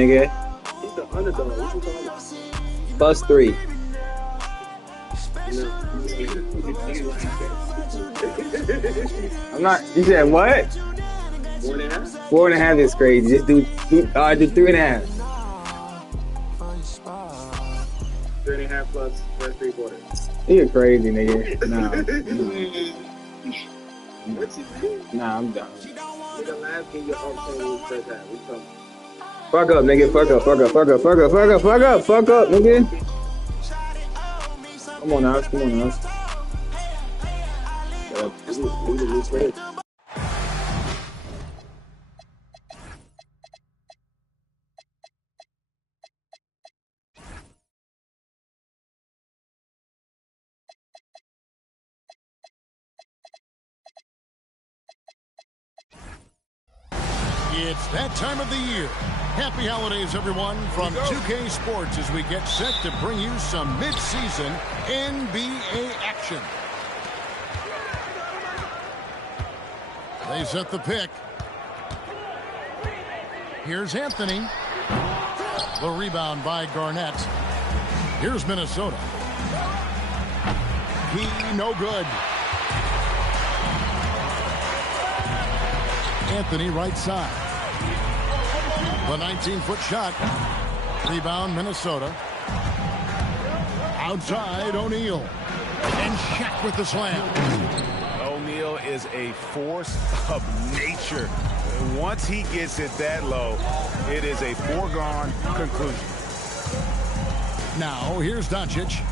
nigga. He's the underdog. +3. I'm not. You said what? 4.5. 4.5 is crazy. Just do 3.5. 3.5 plus 3/4. You're crazy, nigga. Nah. What's he doing? Nah, I'm done. Nigga, last game your upset first half. We come. Fuck up, nigga. Fuck up, nigga. Come on, Nas. It's that time of the year. Happy holidays, everyone, from 2K Sports as we get set to bring you some mid-season NBA action. They set the pick. Here's Anthony. The rebound by Garnett. Here's Minnesota. He no good. Anthony right side. The 19-foot shot. Rebound Minnesota. Outside O'Neal. And Shaq with the slam. O'Neal is a force of nature. Once he gets it that low, it is a foregone conclusion. Now here's Doncic.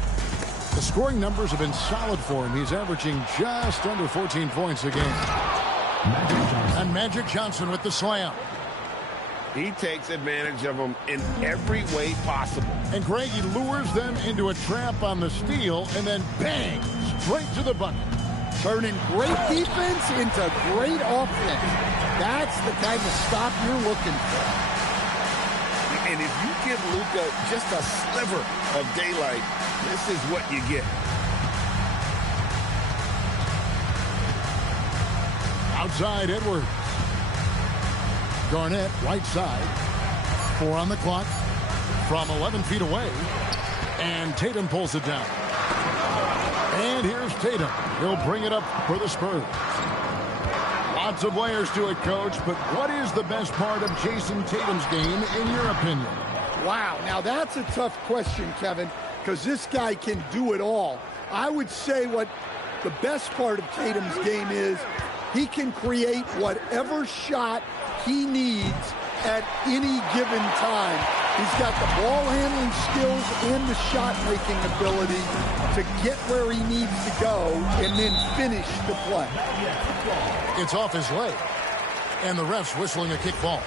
The scoring numbers have been solid for him. He's averaging just under 14 points a game. And Magic Johnson with the slam. He takes advantage of them in every way possible. And Greg, he lures them into a trap on the steal, and then bang, straight to the bucket. Turning great defense into great offense. That's the kind of stop you're looking for. And if you give Luka just a sliver of daylight, this is what you get. Outside Edwards. Garnett, right side. 4 on the clock. From 11 feet away. And Tatum pulls it down. And here's Tatum. He'll bring it up for the Spurs. Lots of layers to it, Coach, but what is the best part of Jason Tatum's game, in your opinion? Wow, now that's a tough question, Kevin, because this guy can do it all. I would say what the best part of Tatum's game is he can create whatever shot he needs at any given time. He's got the ball handling skills and the shot making ability to get where he needs to go and then finish the play. It's off his leg, and the ref's whistling a kick ball.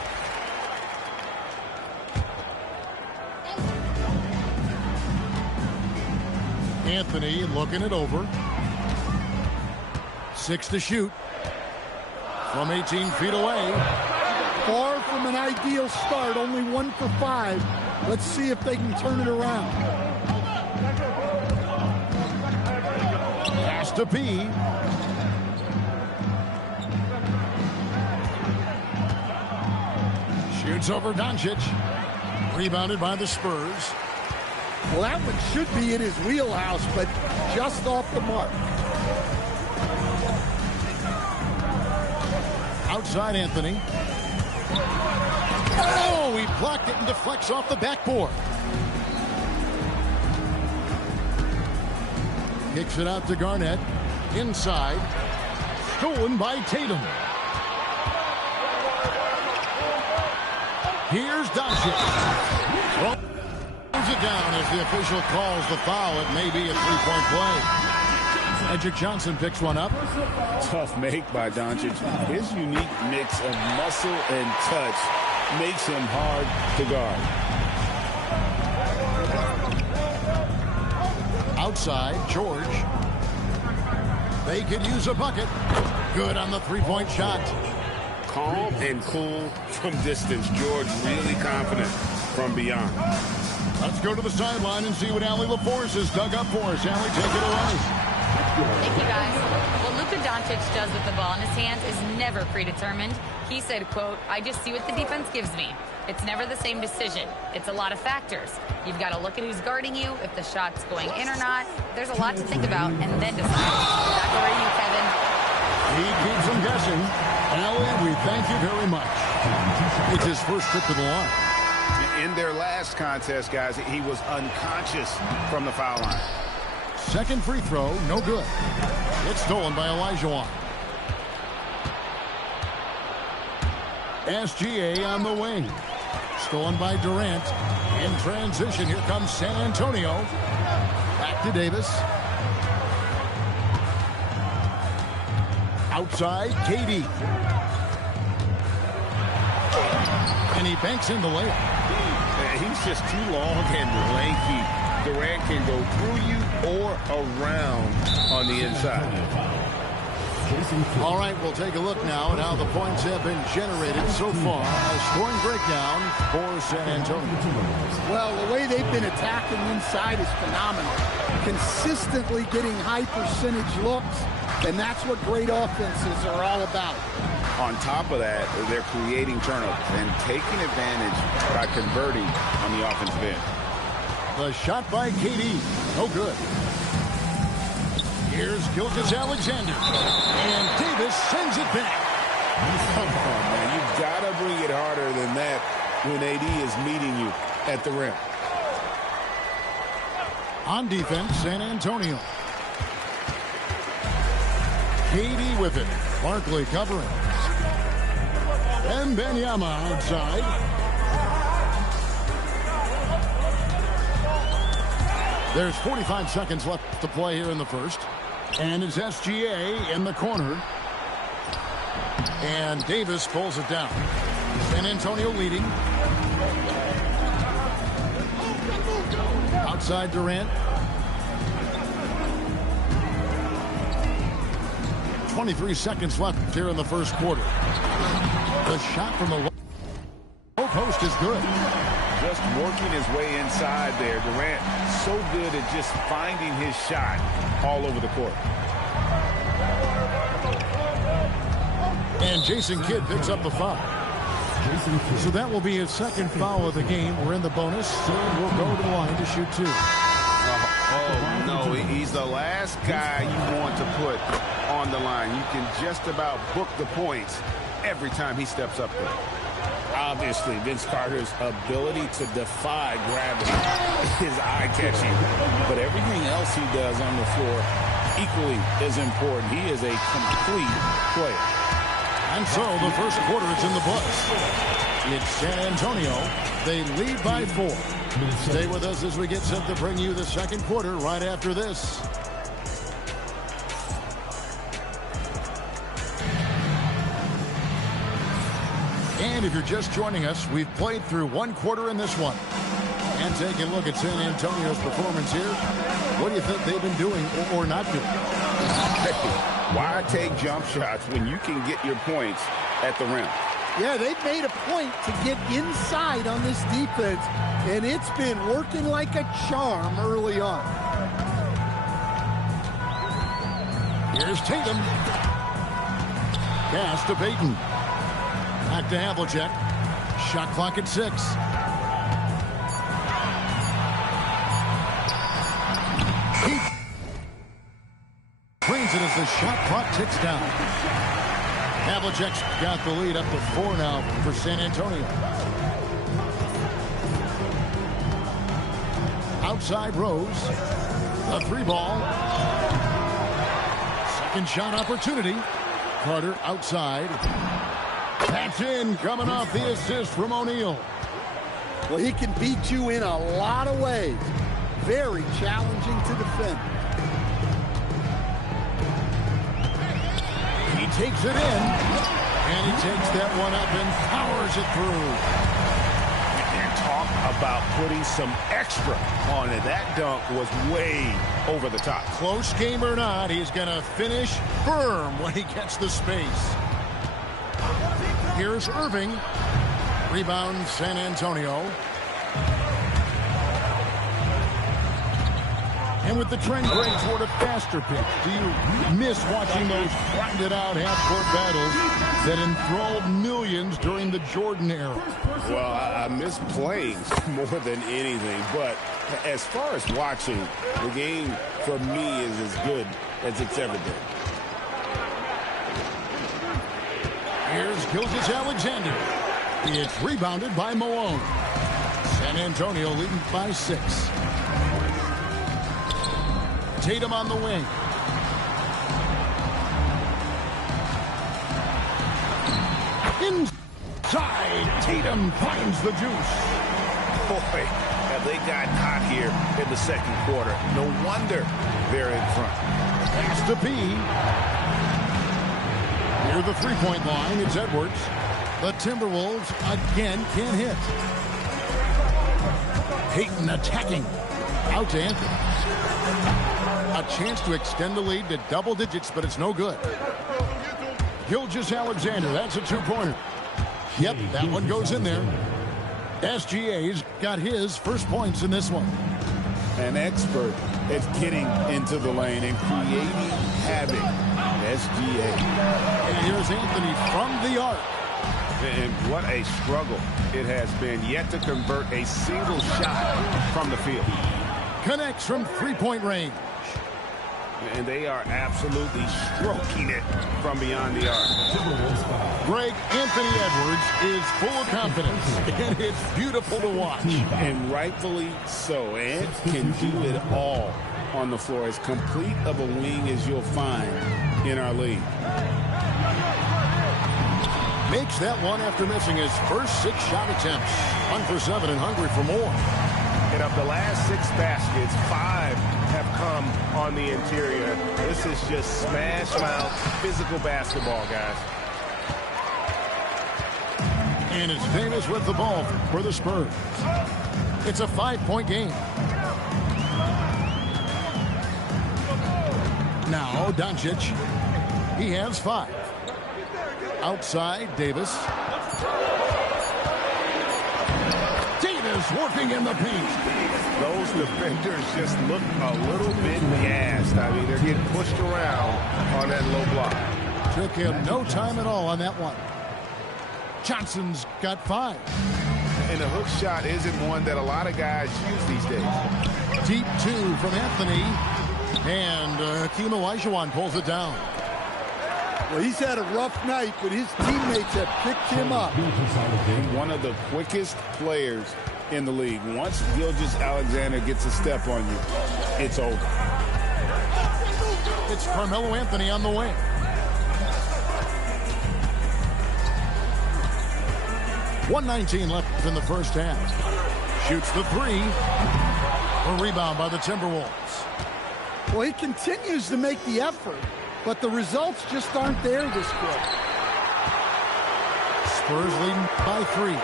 Anthony looking it over. 6 to shoot. From 18 feet away. Far from an ideal start, only 1 for 5. Let's see if they can turn it around. Pass to P. Shoots over Doncic. Rebounded by the Spurs. Well, that one should be in his wheelhouse, but just off the mark. Outside Anthony. Oh, he blocked it and deflects off the backboard. Kicks it out to Garnett. Inside. Stolen by Tatum. Here's Doncic. Throws it down as the official calls the foul. It may be a three-point play. Magic Johnson picks one up. Tough make by Doncic. His unique mix of muscle and touch makes him hard to guard. Outside, George. They could use a bucket. Good on the three-point shot. Calm and cool from distance. George really confident from beyond. Let's go to the sideline and see what Allie LaForce has dug up for us. Allie, take it away. Thank you, guys. Well, Luka Luka Doncic does with the ball in his hands is never predetermined. He said, quote, "I just see what the defense gives me. It's never the same decision. It's a lot of factors. You've got to look at who's guarding you, if the shot's going in or not. There's a lot to think about, and then decide." Back over to you, Kevin. He keeps them guessing. Allie, we thank you very much. It's his first trip to the line. In their last contest, guys, he was unconscious from the foul line. Second free throw, no good. It's stolen by Olajuwon. SGA on the wing. Stolen by Durant. In transition, here comes San Antonio. Back to Davis. Outside, KD. And he banks in the layup. He's just too long and lanky. Durant can go through you or around on the inside. All right, we'll take a look now at how the points have been generated so far. A scoring breakdown for San Antonio. Well, the way they've been attacking inside is phenomenal. Consistently getting high percentage looks, and that's what great offenses are all about. On top of that, they're creating turnovers and taking advantage by converting on the offensive end. The shot by KD, no good. Here's Gilgeous-Alexander, and Davis sends it back. Come on, man. You've got to bring it harder than that when AD is meeting you at the rim. On defense, San Antonio. KD with it. Barkley covering. And Wembanyama outside. There's 45 seconds left to play here in the first. And it's SGA in the corner. And Davis pulls it down. San Antonio leading. Outside Durant. 23 seconds left here in the first quarter. The shot from the low post is good. Just working his way inside there. Durant so good at just finding his shot all over the court. And Jason Kidd picks up the foul. So that will be his second foul of the game. We're in the bonus, so we'll go to the line to shoot two. Oh, no, he's the last guy you want to put on the line. You can just about book the points every time he steps up there. Obviously, Vince Carter's ability to defy gravity is eye-catching. But everything else he does on the floor equally is important. He is a complete player. And so the first quarter is in the books. It's San Antonio. They lead by 4. Stay with us as we get set to bring you the second quarter right after this. And if you're just joining us, we've played through one quarter in this one. And take a look at San Antonio's performance here. What do you think they've been doing or not doing? Why take jump shots when you can get your points at the rim? Yeah, they've made a point to get inside on this defense, and it's been working like a charm early on. Here's Tatum. Pass to Payton. Back to Havlicek. Shot clock at 6. He brings it as the shot clock ticks down. Havlicek's got the lead up to 4 now for San Antonio. Outside Rose. The 3 ball. Second shot opportunity. Carter outside. That's in, coming off the assist from O'Neal. Well, he can beat you in a lot of ways. Very challenging to defend. He takes it in, and he takes that one up and powers it through. And talk about putting some extra on it. That dunk was way over the top. Close game or not, he's going to finish firm when he gets the space. Here's Irving. Rebound San Antonio. And with the trend going toward a faster pitch, do you miss watching those grinded-out half-court battles that enthralled millions during the Jordan era? Well, I miss playing more than anything, but as far as watching, the game for me is as good as it's ever been. Here's Gilgeous-Alexander. It's rebounded by Malone. San Antonio leading by 6. Tatum on the wing. Inside, Tatum finds the juice. Boy, have they gotten hot here in the second quarter. No wonder they're in front. Pass to P. Near the three-point line, it's Edwards. The Timberwolves again can't hit. Payton attacking. Out to Anthony. A chance to extend the lead to double digits, but it's no good. Gilgeous-Alexander, that's a two-pointer. Yep, that one goes in there. SGA's got his first points in this one. An expert at getting into the lane and creating havoc. SGA. And here's Anthony from the arc. And what a struggle it has been yet to convert a single shot from the field. Connects from three-point range. And they are absolutely stroking it from beyond the arc. Greg, Anthony Edwards is full of confidence, and it's beautiful to watch. And rightfully so. Ant can do it all on the floor. As complete of a wing as you'll find in our league. Makes that one after missing his first 6 shot attempts. 1 for 7 and hungry for more. And of the last 6 baskets, 5 have come on the interior. This is just smash mouth physical basketball, guys. And it's Davis with the ball for the Spurs. It's a 5-point game. Now Doncic. He has 5. Outside, Davis. Davis working in the paint. Those defenders just look a little bit gassed. I mean, they're getting pushed around on that low block. Took him no time at all on that one. Johnson's got 5. And the hook shot isn't one that a lot of guys use these days. Deep 2 from Anthony. And Hakeem Olajuwon pulls it down. Well, he's had a rough night, but his teammates have picked him up. One of the quickest players in the league. Once Gilgeous-Alexander gets a step on you, it's over. It's Carmelo Anthony on the wing. .119 left in the first half. Shoots the 3. A rebound by the Timberwolves. Well, he continues to make the effort, but the results just aren't there this quick. Spurs leading by 3.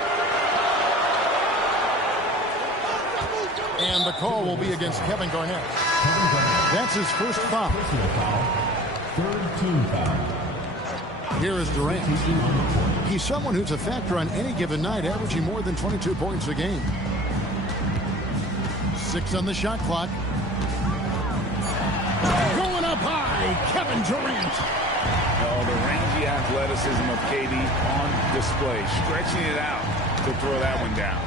And the call will be against Kevin Garnett. That's his first foul. Third team foul. Here is Durant. He's someone who's a factor on any given night, averaging more than 22 points a game. 6 on the shot clock. Going up high, Kevin Durant. Oh, the rangy athleticism of KD on display, stretching it out to throw that one down.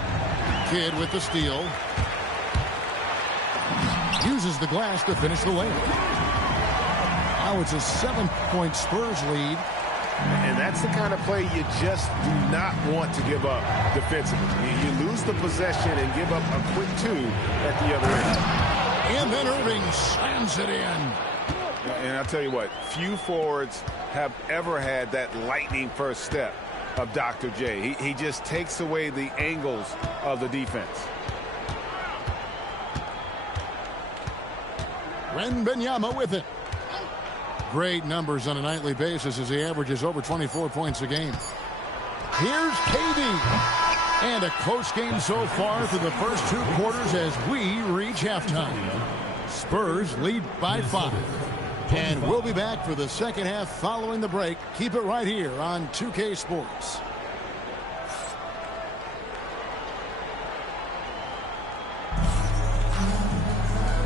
Kidd with the steal. Uses the glass to finish the layup. Now it's a 7-point Spurs lead. And that's the kind of play you just do not want to give up defensively. You lose the possession and give up a quick 2 at the other end. And then Irving slams it in. And I'll tell you what, few forwards have ever had that lightning first step of Dr. J. He just takes away the angles of the defense. Wembanyama with it. Great numbers on a nightly basis as he averages over 24 points a game. Here's KD. And a close game so far through the first 2 quarters as we reach halftime. Spurs lead by 5. And we'll be back for the second half following the break. Keep it right here on 2K Sports.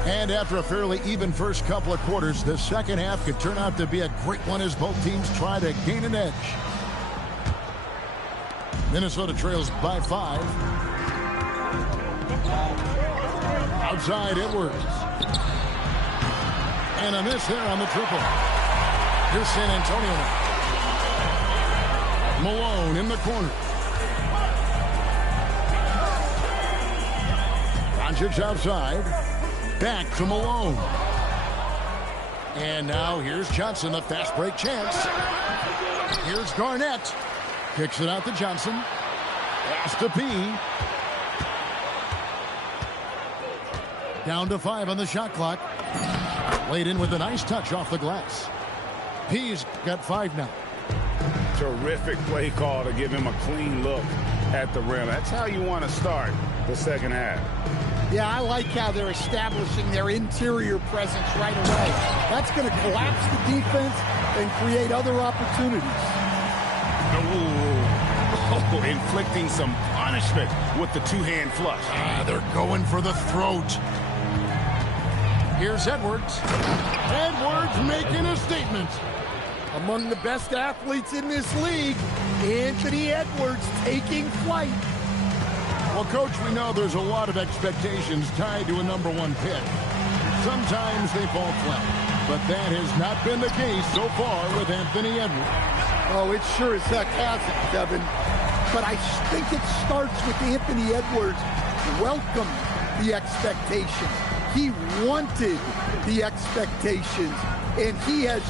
And after a fairly even first couple of quarters, the second half could turn out to be a great one as both teams try to gain an edge. Minnesota trails by 5. Outside Edwards. And a miss there on the triple. Here's San Antonio now. Malone in the corner. Doncic outside. Back to Malone. And now here's Johnson, the fast break chance. Here's Garnett. Kicks it out to Johnson. Pass to P. Down to 5 on the shot clock. Laid in with a nice touch off the glass. P's got 5 now. Terrific play call to give him a clean look at the rim. That's how you want to start the second half. Yeah, I like how they're establishing their interior presence right away. That's going to collapse the defense and create other opportunities. Oh, inflicting some punishment with the two-hand flush. They're going for the throat. Here's Edwards. Edwards making a statement. Among the best athletes in this league, Anthony Edwards taking flight. Well, Coach, we know there's a lot of expectations tied to a #1 pick. Sometimes they fall flat, but that has not been the case so far with Anthony Edwards. Oh, it sure as heck hasn't, Kevin. But I think it starts with Anthony Edwards welcomed the expectation. He wanted the expectations, and he has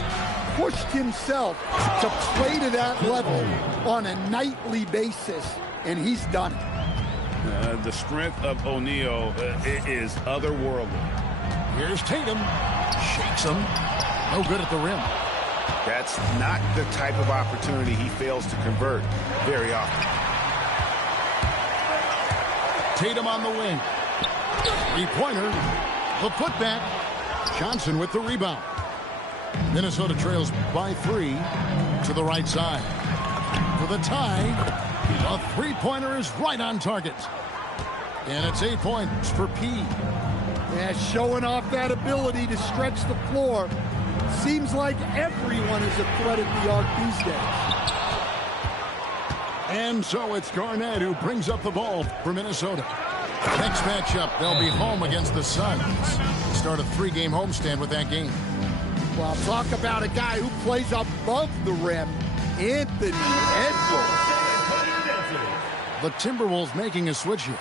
pushed himself to play to that level on a nightly basis, and he's done it. The strength of O'Neal is otherworldly. Here's Tatum. Shakes him. No good at the rim. That's not the type of opportunity he fails to convert very often. Tatum on the wing. Three-pointer. The putback. Johnson with the rebound. Minnesota trails by 3 to the right side. For the tie. A three-pointer is right on target. And it's 8 points for P. Yeah, showing off that ability to stretch the floor. Seems like everyone is a threat at the arc these days. And so it's Garnett who brings up the ball for Minnesota. Next matchup, they'll be home against the Suns. Start a 3-game homestand with that game. Well, talk about a guy who plays above the rim. Anthony Edwards. The Timberwolves making a switch here.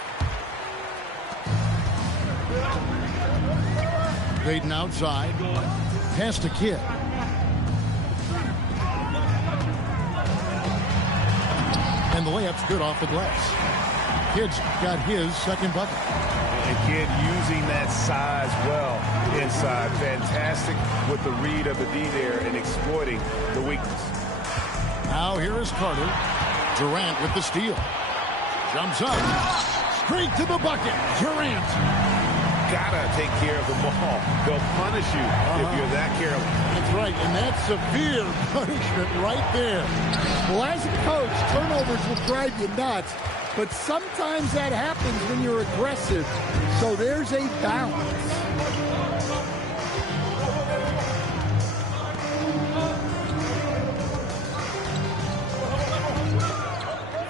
Payton outside. Pass to Kidd. And the layup's good off the glass. Kidd's got his second bucket. And Kidd using that size well inside. Fantastic with the read of the D there and exploiting the weakness. Now here is Carter. Durant with the steal. Jumps up. Straight to the bucket. Durant. Gotta take care of the ball. They'll punish you if you're that careless. That's right, and that's severe punishment right there. Well, as a coach, turnovers will drive you nuts, but sometimes that happens when you're aggressive. So there's a balance.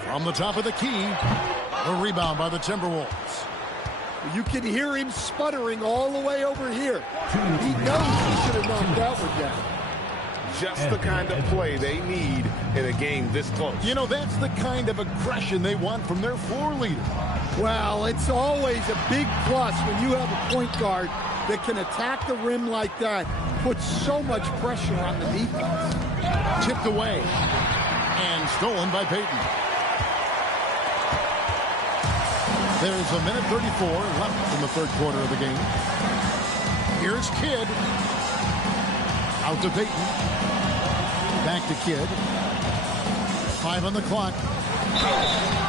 From the top of the key, a rebound by the Timberwolves. You can hear him sputtering all the way over here. He knows he should have knocked out with that. Just the kind of play they need in a game this close. You know, that's the kind of aggression they want from their floor leader. Well, it's always a big plus when you have a point guard that can attack the rim like that, put so much pressure on the defense. Tipped away and stolen by Payton. There's a minute 34 left in the third quarter of the game. Here's Kidd. Out to Payton. Back to Kidd. 5 on the clock.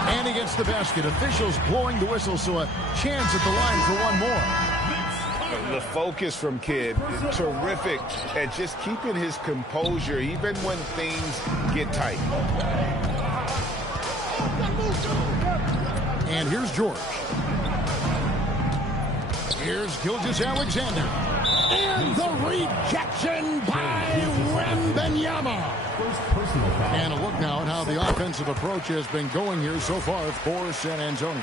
And he gets the basket. Officials blowing the whistle, so a chance at the line for one more. The focus from Kidd is terrific at just keeping his composure even when things get tight. And here's George. Here's Gilgeous-Alexander. And the rejection by Wembanyama. First personal foul. And a look now at how the offensive approach has been going here so far for San Antonio.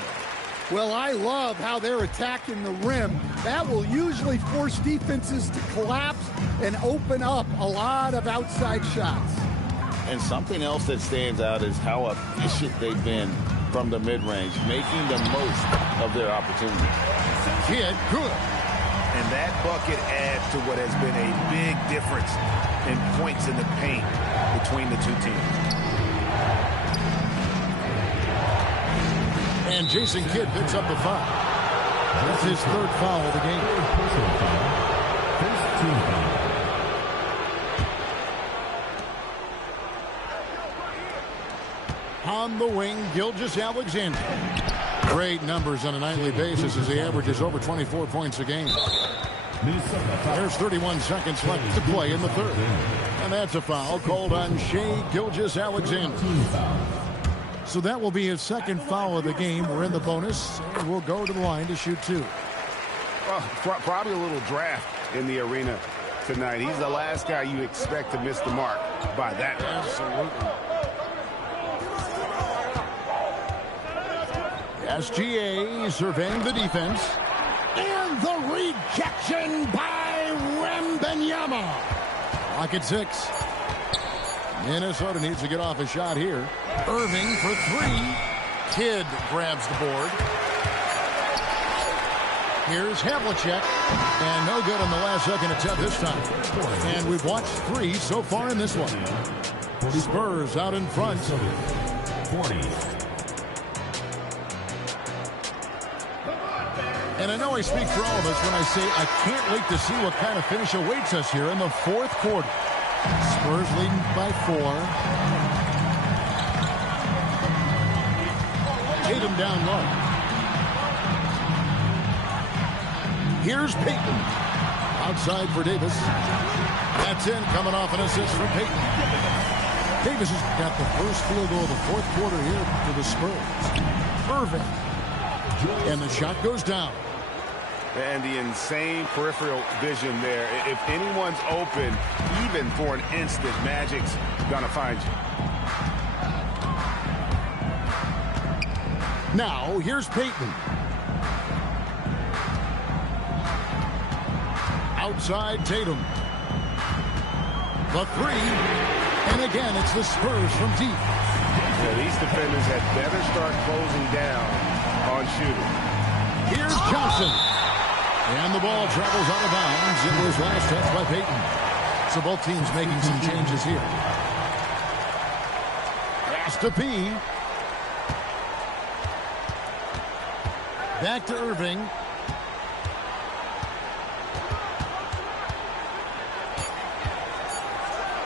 Well, I love how they're attacking the rim. That will usually force defenses to collapse and open up a lot of outside shots. And something else that stands out is how efficient they've been from the mid-range, making the most of their opportunities. Kidd, good. And that bucket adds to what has been a big difference in points in the paint between the two teams. And Jason Kidd picks up the foul. That's his third foul of the game. Third personal foul. First team foul. On the wing, Gilgeous-Alexander. Great numbers on a nightly basis as he averages over 24 points a game. There's 31 seconds left to play in the third. And that's a foul called on Shai Gilgeous-Alexander. So that will be his second foul of the game. We're in the bonus, and we'll go to the line to shoot two. Well, probably a little draft in the arena tonight. He's the last guy you expect to miss the mark by that. Absolutely. SGA surveying the defense. And the rejection by Wembanyama. Lock at 6. Minnesota needs to get off a shot here. Irving for 3. Kidd grabs the board. Here's Havlicek. And no good on the last second attempt this time. And we've watched 3 so far in this one. Spurs out in front. 20. And I know I speak for all of us when I say I can't wait to see what kind of finish awaits us here in the fourth quarter. Spurs leading by 4. Tatum down low. Here's Payton. Outside for Davis. That's in, coming off an assist from Payton. Davis has got the first field goal of the fourth quarter here for the Spurs. Irving. And the shot goes down. And the insane peripheral vision there. If anyone's open, even for an instant, Magic's gonna find you. Now, here's Payton. Outside Tatum. The 3. And again, it's the Spurs from deep. Yeah, these defenders had better start closing down on shooting. Here's Johnson. And the ball travels out of bounds. It was last touched by Payton. So both teams making some changes here. Pass to P. Back to Irving.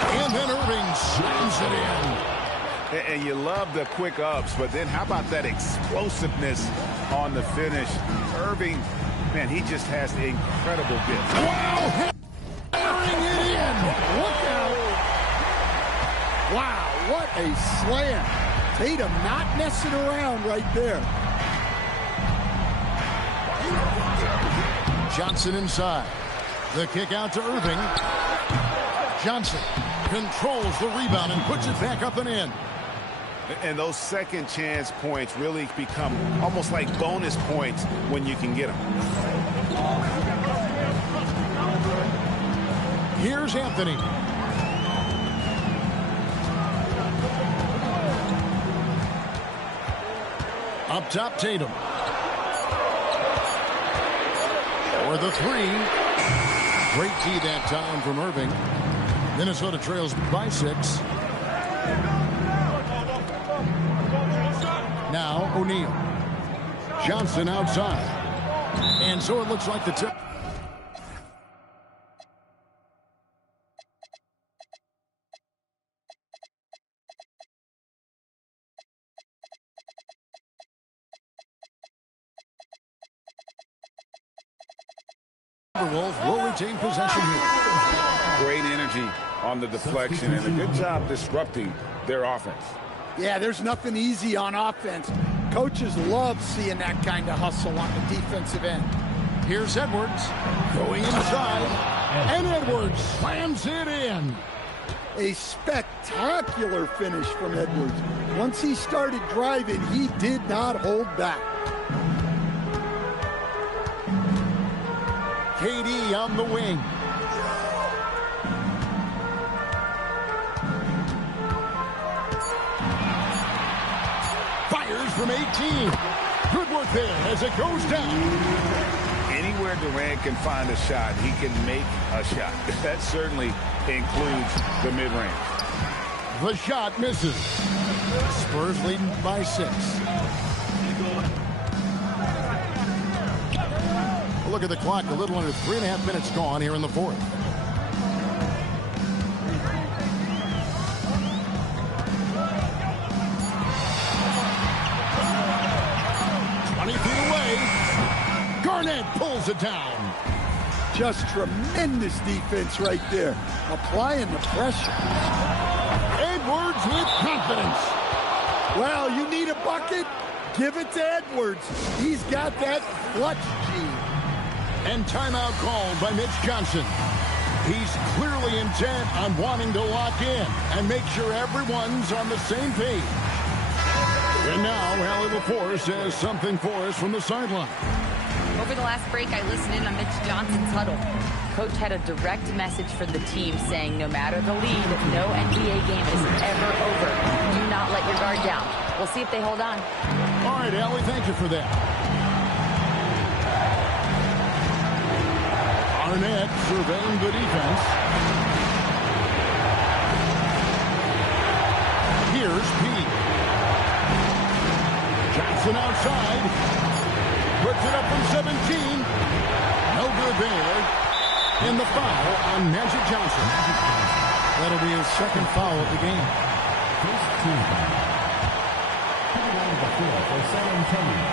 And then Irving slams it in. And you love the quick ups, but then how about that explosiveness on the finish? Irving, man, he just has the incredible gift. Wow! Hammering it in! Look out! Wow, what a slam. Tatum not messing around right there. Johnson inside. The kick out to Irving. Johnson controls the rebound and puts it back up and in. And those second chance points really become almost like bonus points when you can get them. Here's Anthony. Up top, Tatum. For the 3. Great D that time from Irving. Minnesota trails by 6. Now O'Neal. Johnson outside. And so it looks like the tip. Timberwolves will retain possession here. Great energy on the deflection and a good job disrupting their offense. Yeah, there's nothing easy on offense. Coaches love seeing that kind of hustle on the defensive end. Here's Edwards going inside, and Edwards slams it in. A spectacular finish from Edwards. Once he started driving, he did not hold back. KD on the wing. Fires from 18. Good work there as it goes down. Anywhere Durant can find a shot, he can make a shot. That certainly includes the mid-range. The shot misses. Spurs leading by 6. Look at the clock. A little under 3.5 minutes gone here in the fourth. Garnett pulls it down. Just tremendous defense right there. Applying the pressure. Edwards with confidence. Well, you need a bucket? Give it to Edwards. He's got that clutch gene. And timeout called by Mitch Johnson. He's clearly intent on wanting to lock in and make sure everyone's on the same page. And now, Allie LaForce has something for us from the sideline. Over the last break, I listened in on Mitch Johnson's huddle. Coach had a direct message for the team saying no matter the lead, no NBA game is ever over. Do not let your guard down. We'll see if they hold on. All right, Allie, thank you for that. Arnett surveying the defense. Here's Pete. Johnson outside. Puts it up from 17. No good there. In the foul on Magic Johnson. That'll be his second foul of the game. First team foul. Coming out of the floor for San Antonio.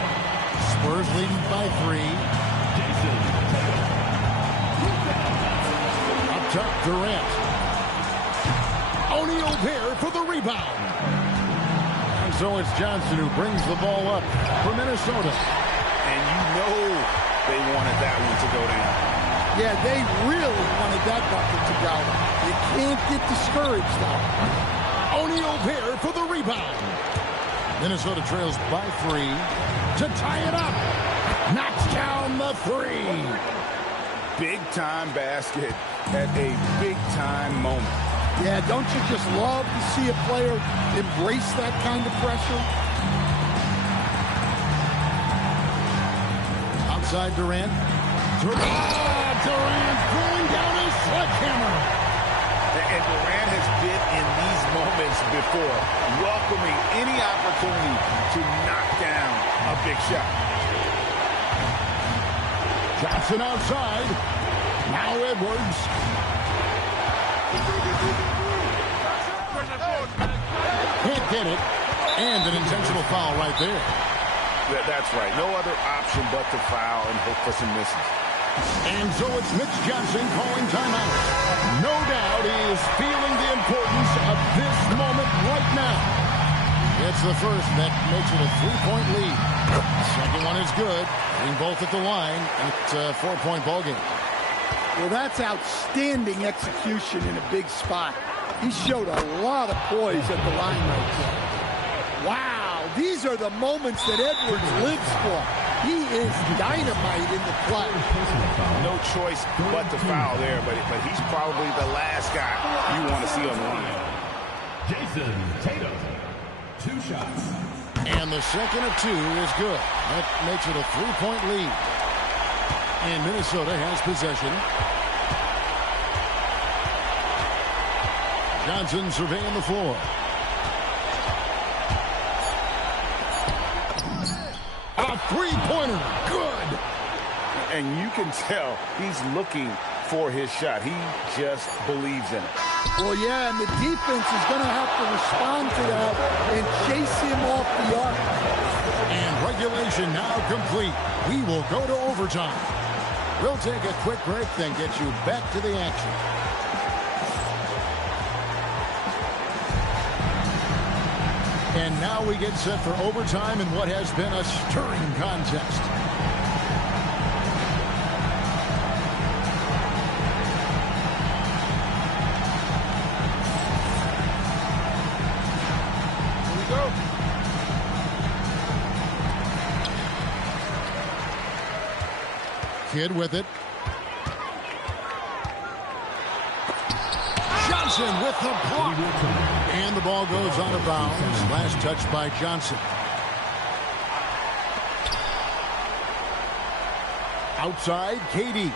Spurs leading by 3. Jason Tatum. Up top, Durant. O'Neal there for the rebound. And so it's Johnson who brings the ball up for Minnesota. And you know they wanted that one to go down. Yeah, they really wanted that bucket to go. You can't get discouraged, though. O'Neal there for the rebound. Minnesota trails by 3 to tie it up. Knocks down the 3. Big-time basket at a big-time moment. Yeah, don't you just love to see a player embrace that kind of pressure? Outside Durant. Durant throwing down his sledgehammer. And Durant has been in these moments before, welcoming any opportunity to knock down a big shot. Johnson outside. Now Edwards. Can't get it. And an intentional foul right there. That's right. No other option but to foul and hope for some misses. And so it's Mitch Johnson calling timeout. No doubt he is feeling the importance of this moment right now. It's the first that makes it a 3-point lead. Second one is good. Being both at the line. It's a 4-point ballgame. Well, that's outstanding execution in a big spot. He showed a lot of poise at the line right there. Wow, these are the moments that Edwards lives for. He is dynamite in the play. No choice but to foul there, but he's probably the last guy you want to see on the line. Jason Tatum. 2 shots. And the second of 2 is good. That makes it a 3-point lead. And Minnesota has possession. Johnson surveying the floor. A 3-pointer. Good. And you can tell he's looking for his shot. He just believes in it. Well, yeah, and the defense is going to have to respond to that and chase him off the arc. And regulation now complete. We will go to overtime. We'll take a quick break, then get you back to the action. And now we get set for overtime in what has been a stirring contest. Kidd with it. Johnson with the block. And the ball goes out of bounds. Last touch by Johnson. Outside, KD.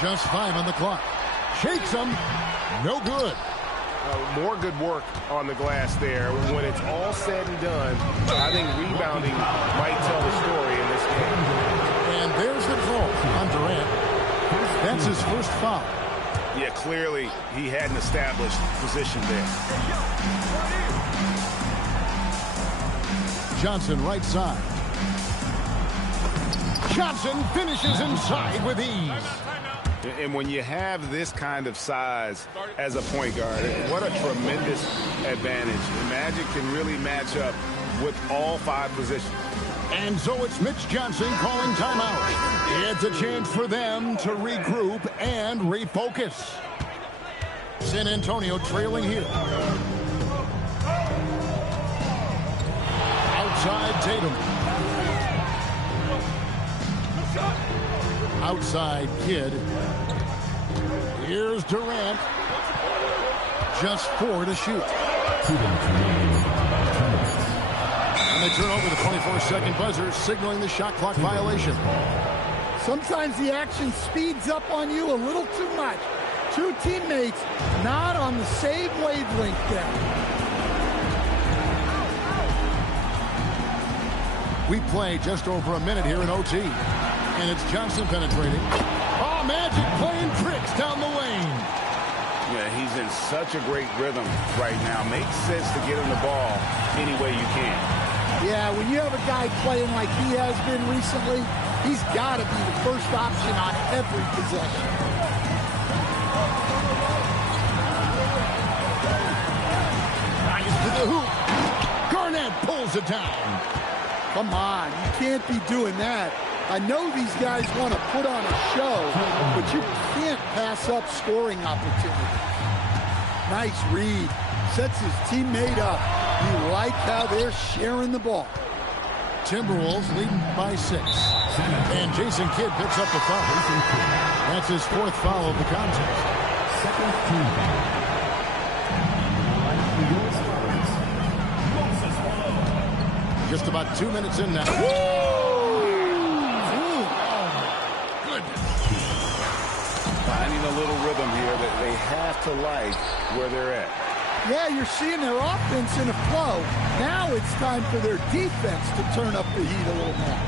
Just 5 on the clock. Shakes him. No good. More good work on the glass there. When it's all said and done, I think rebounding might tell the story in this game. And there's the call on Durant. That's his first foul. Yeah, clearly he hadn't established position there. Johnson right side. Johnson finishes inside with ease. And when you have this kind of size as a point guard, what a tremendous advantage. Magic can really match up with all 5 positions. And so it's Mitch Johnson calling timeout. It's a chance for them to regroup and refocus. San Antonio trailing here. Outside Tatum. Outside Kidd. Here's Durant. Just 4 to shoot. And they turn over the 24-second buzzer, signaling the shot clock violation. Sometimes the action speeds up on you a little too much. 2 teammates not on the same wavelength there. We play just over a minute here in OT. And it's Johnson penetrating. Oh, Magic playing tricks down the lane. Yeah, he's in such a great rhythm right now. Makes sense to get him the ball any way you can. Yeah, when you have a guy playing like he has been recently, he's got to be the first option on every possession. Nice to the hoop. Garnett pulls it down. Come on, you can't be doing that. I know these guys want to put on a show, but you can't pass up scoring opportunities. Nice read. Sets his teammate up. You like how they're sharing the ball. Timberwolves leading by 6. And Jason Kidd picks up the foul. That's his 4th foul of the contest. Second team foul. Just about 2 minutes in now. Finding a little rhythm here that they have to like where they're at. Yeah, you're seeing their offense in a flow. Now it's time for their defense to turn up the heat a little more.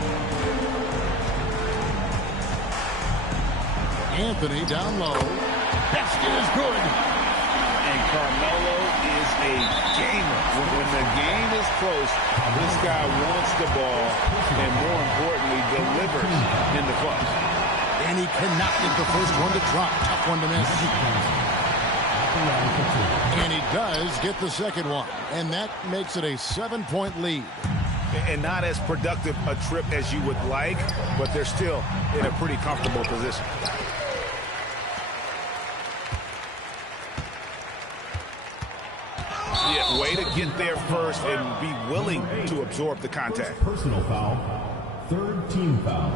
Anthony down low. Basket is good. And Carmelo is a gamer. When the game is close, this guy wants the ball and, more importantly, delivers in the clutch. And he cannot get the first one to drop. Tough one to miss. And he does get the second one. And that makes it a 7-point lead. And not as productive a trip as you would like, but they're still in a pretty comfortable position. Yeah, way to get there first and be willing to absorb the contact. Personal foul. 3rd team foul.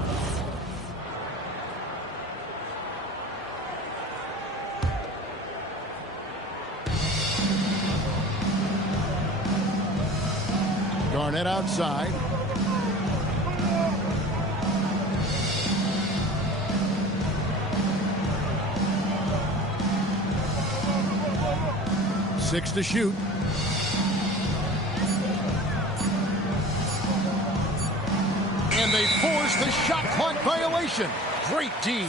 Garnett outside. Six to shoot. And they force the shot clock violation. Great D.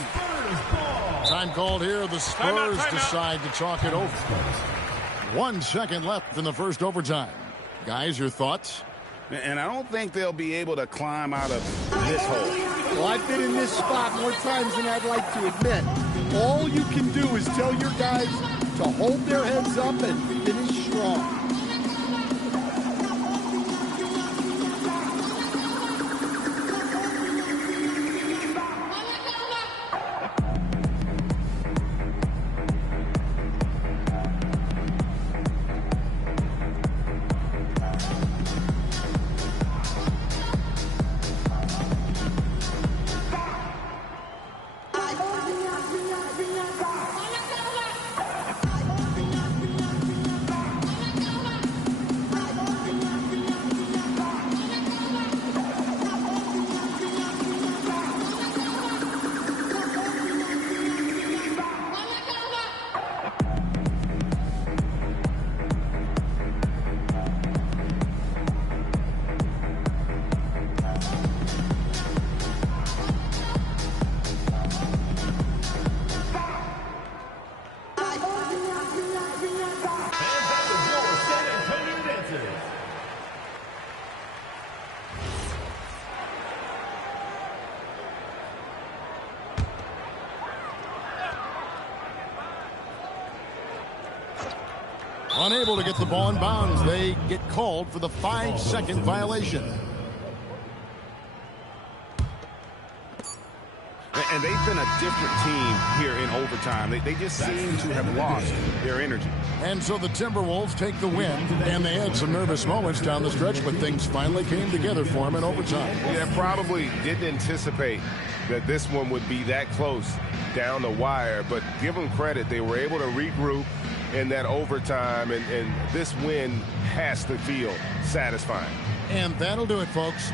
Time called here. The Spurs decide to chalk it over. 1 second left in the first overtime. Guys, your thoughts? And I don't think they'll be able to climb out of this hole. Well, I've been in this spot more times than I'd like to admit. All you can do is tell your guys to hold their heads up and finish strong. Unable to get the ball in bounds. They get called for the 5-second violation. And they've been a different team here in overtime. They just seem to have lost their energy. And so the Timberwolves take the win, and they had some nervous moments down the stretch, but things finally came together for them in overtime. Yeah, probably didn't anticipate that this one would be that close down the wire, but give them credit. They were able to regroup in that overtime, and this win has to feel satisfying. And that'll do it, folks.